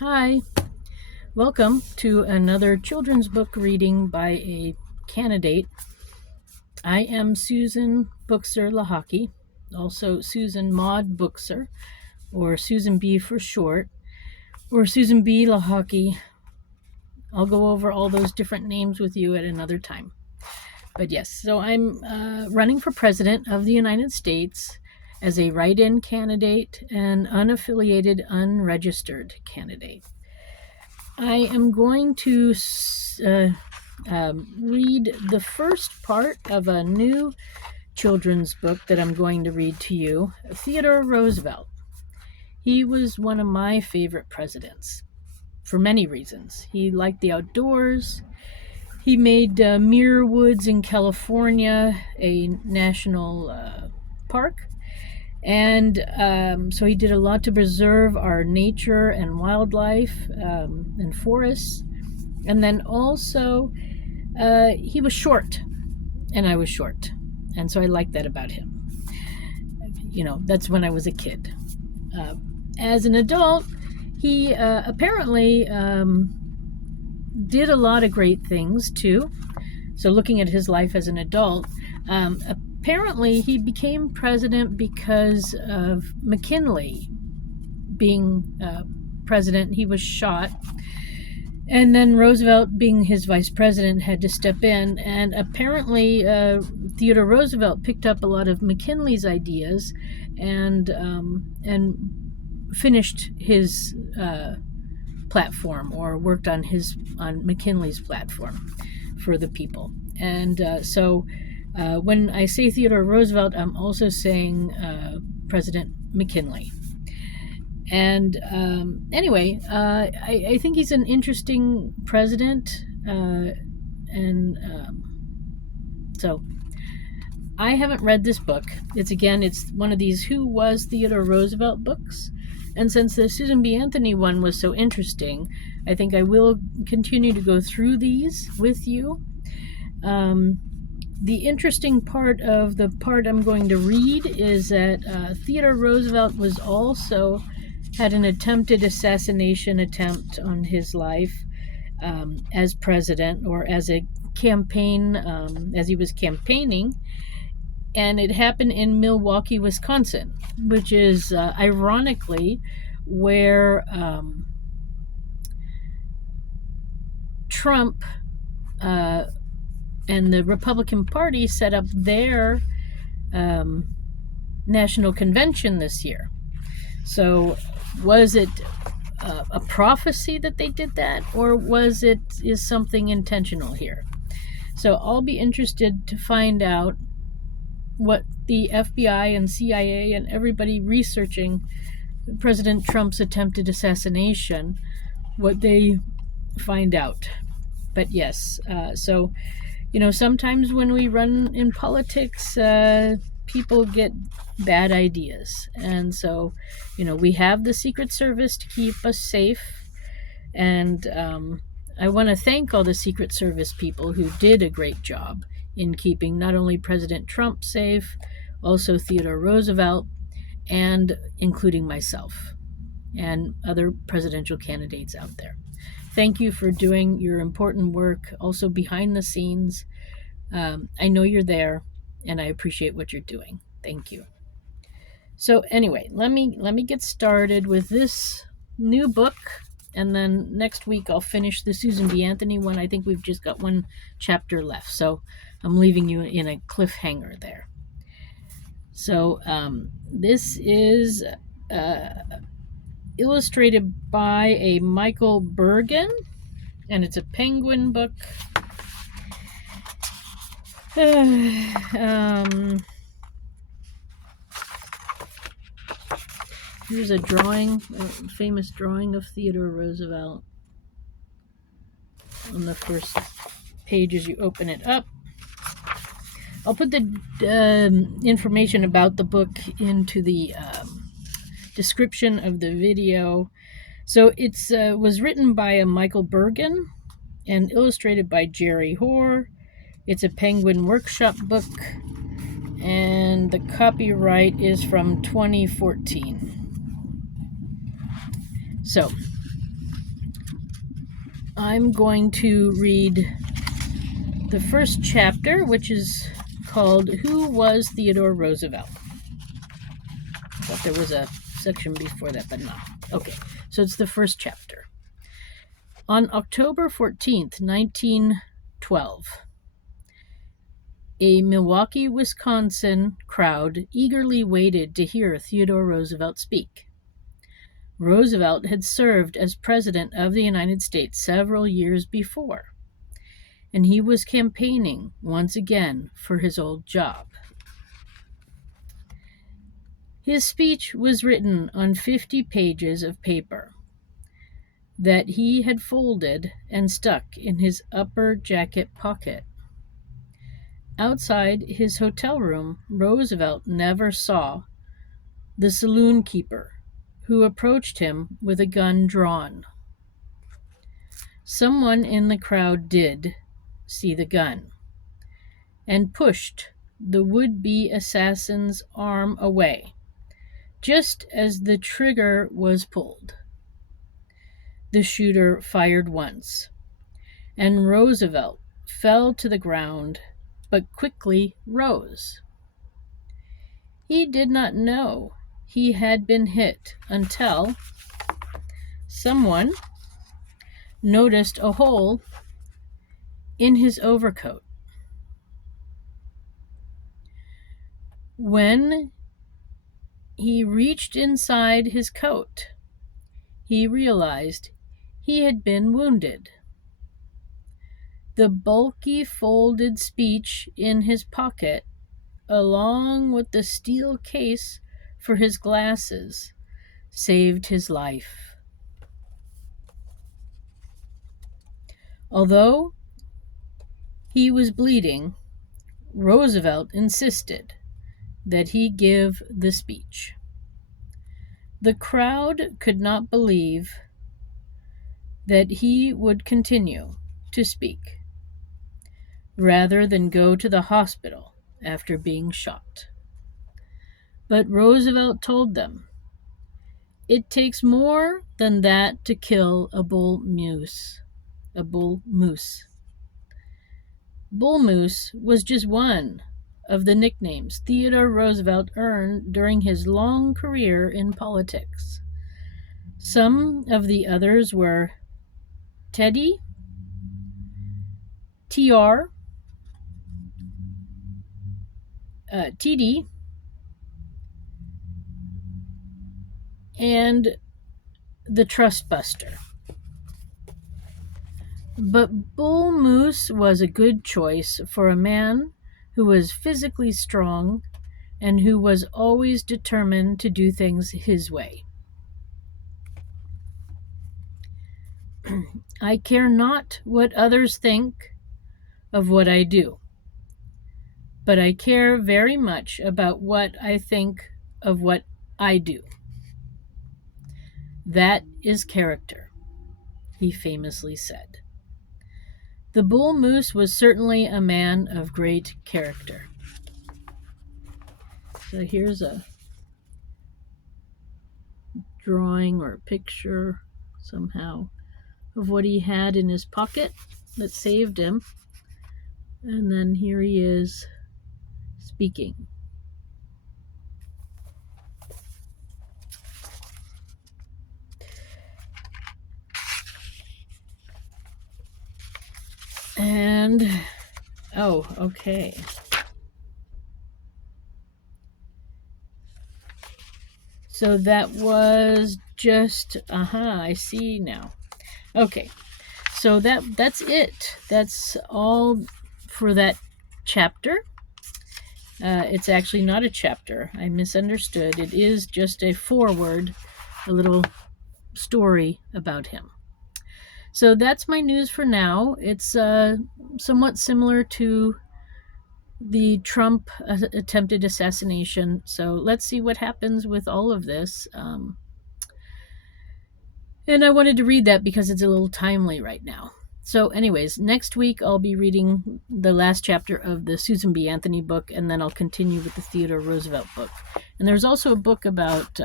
Hi, welcome to another children's book reading by a candidate. I am Susan Buchser-Lochocki, also Susan Maud Buchser, or Susan B for short, or Susan B. Lochocki. I'll go over all those different names with you at another time. But yes, so I'm running for president of the United States as a write-in candidate and unaffiliated, unregistered candidate. I am going to read the first part of a new children's book that I'm going to read to you, Theodore Roosevelt. He was one of my favorite presidents for many reasons. He liked the outdoors. He made Muir Woods in California a national park. And so he did a lot to preserve our nature and wildlife and forests. And then also, he was short, and I was short. And so I liked that about him. You know, that's when I was a kid. As an adult, he apparently did a lot of great things, too. So looking at his life as an adult, apparently he became president because of McKinley being president. He was shot. And then Roosevelt, being his vice president, had to step in. And apparently Theodore Roosevelt picked up a lot of McKinley's ideas and finished his platform, or worked on McKinley's platform for the people. And so when I say Theodore Roosevelt, I'm also saying President McKinley. And anyway, I think he's an interesting president. So I haven't read this book. It's one of these Who Was Theodore Roosevelt books. And since the Susan B. Anthony one was so interesting, I think I will continue to go through these with you. The interesting part of the part I'm going to read is that Theodore Roosevelt was also had an attempted assassination attempt on his life as president, or as a campaign, as he was campaigning. And it happened in Milwaukee, Wisconsin, which is ironically where Trump and the Republican Party set up their national convention this year. So was it a prophecy that they did that, or is something intentional here? So I'll be interested to find out what the FBI and CIA and everybody researching President Trump's attempted assassination, what they find out. But yes, so, you know, sometimes when we run in politics, people get bad ideas. And so, you know, we have the Secret Service to keep us safe. And I want to thank all the Secret Service people who did a great job in keeping not only President Trump safe, also Theodore Roosevelt, and including myself and other presidential candidates out there. Thank you for doing your important work, also behind the scenes. I know you're there, and I appreciate what you're doing. Thank you. So anyway, let me get started with this new book, and then next week I'll finish the Susan B. Anthony one. I think we've just got one chapter left, so I'm leaving you in a cliffhanger there. So this is illustrated by a Michael Bergen, and it's a Penguin book. Here's a drawing, a famous drawing of Theodore Roosevelt on the first page as you open it up. I'll put the information about the book into the description of the video. So it was written by a Michael Bergen and illustrated by Jerry Hoare. It's a Penguin Workshop book, and the copyright is from 2014. So I'm going to read the first chapter, which is called Who Was Theodore Roosevelt? I thought there was a section before that, but no. Okay, so it's the first chapter. On October 14th, 1912, a Milwaukee, Wisconsin crowd eagerly waited to hear Theodore Roosevelt speak. Roosevelt had served as President of the United States several years before, and he was campaigning once again for his old job. His speech was written on 50 pages of paper that he had folded and stuck in his upper jacket pocket. Outside his hotel room, Roosevelt never saw the saloon keeper, who approached him with a gun drawn. Someone in the crowd did see the gun and pushed the would-be assassin's arm away, just as the trigger was pulled. The shooter fired once, and Roosevelt fell to the ground, but quickly rose. He did not know he had been hit until someone noticed a hole in his overcoat. When he reached inside his coat, he realized he had been wounded. The bulky folded speech in his pocket, along with the steel case for his glasses, saved his life. Although he was bleeding, Roosevelt insisted that he give the speech. The crowd could not believe that he would continue to speak, rather than go to the hospital after being shot. But Roosevelt told them, "It takes more than that to kill a bull moose." Bull moose was just one of the nicknames Theodore Roosevelt earned during his long career in politics. Some of the others were Teddy, TR, TD, and the Trust Buster. But Bull Moose was a good choice for a man who was physically strong and who was always determined to do things his way. I care not what others think of what I do, but I care very much about what I think of what I do. That is character, he famously said. The Bull Moose was certainly a man of great character. So here's a drawing or a picture somehow of what he had in his pocket that saved him. And then here he is speaking. And, oh, okay. So that was just, I see now. Okay, so that's it. That's all for that chapter. It's actually not a chapter. I misunderstood. It is just a foreword, a little story about him. So that's my news for now. It's somewhat similar to the Trump attempted assassination. So let's see what happens with all of this. And I wanted to read that because it's a little timely right now. So anyways, next week I'll be reading the last chapter of the Susan B. Anthony book, and then I'll continue with the Theodore Roosevelt book. And there's also a book about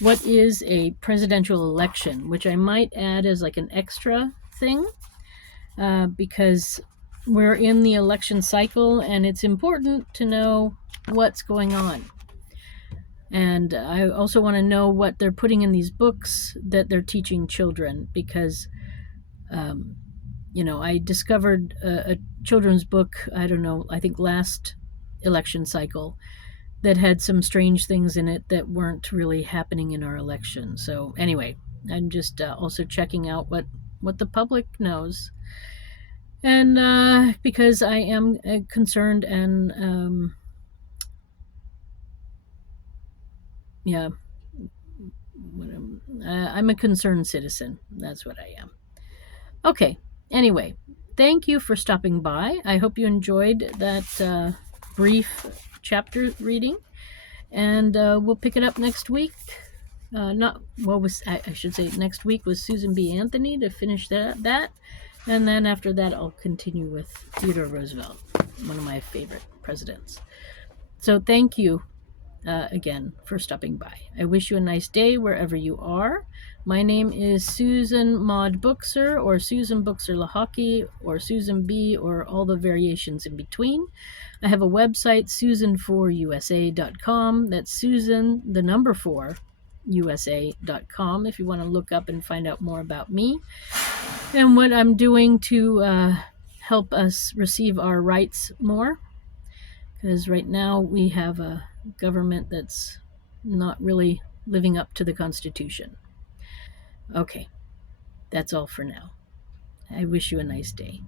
what is a presidential election, which I might add as like an extra thing, because we're in the election cycle and it's important to know what's going on. And I also want to know what they're putting in these books that they're teaching children, because I discovered a children's book, I don't know, I think last election cycle, that had some strange things in it that weren't really happening in our election. So anyway, I'm just also checking out what the public knows. And because I am concerned and I'm a concerned citizen. That's what I am. Okay, anyway, thank you for stopping by. I hope you enjoyed that brief chapter reading, and we'll pick it up next week. I should say next week was Susan B. Anthony to finish that, and then after that I'll continue with Theodore Roosevelt, one of my favorite presidents. So thank you again for stopping by. I wish you a nice day wherever you are. My name is Susan Maud Buchser, or Susan Buchser-Lochocki, or Susan B, or all the variations in between. I have a website, susan4usa.com. That's Susan, the number 4, USA.com, if you want to look up and find out more about me and what I'm doing to help us receive our rights more. Because right now we have a government that's not really living up to the Constitution. Okay, that's all for now. I wish you a nice day.